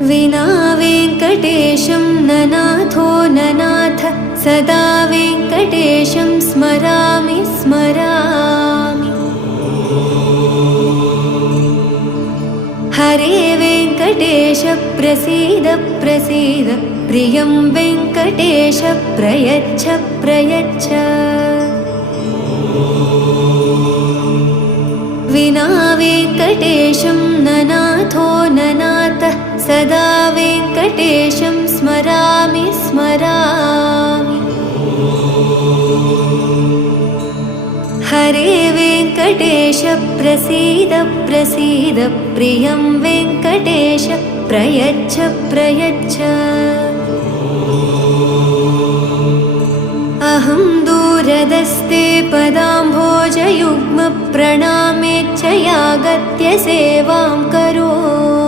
विना वेङ्कटेशं ननाथो ननाथ सदा वेङ्कटेशं स्मरामि स्मरामि। हरे वेङ्कटेश प्रसीद प्रसीद प्रियं वेङ्कटेश प्रयच्छ प्रयच्छ। विना वेङ्कटेशं ननाथो ननाथ सदा वेङ्कटेशं स्मरामि स्मरामि। हरे वेङ्कटेश प्रसीद प्रसीद प्रियं वेङ्कटेश प्रयच्छ प्रयच्छ। अहं दूरदस्ते पदाम्भोजयुग्म प्रणामेच्छयागत्य सेवां करोमि।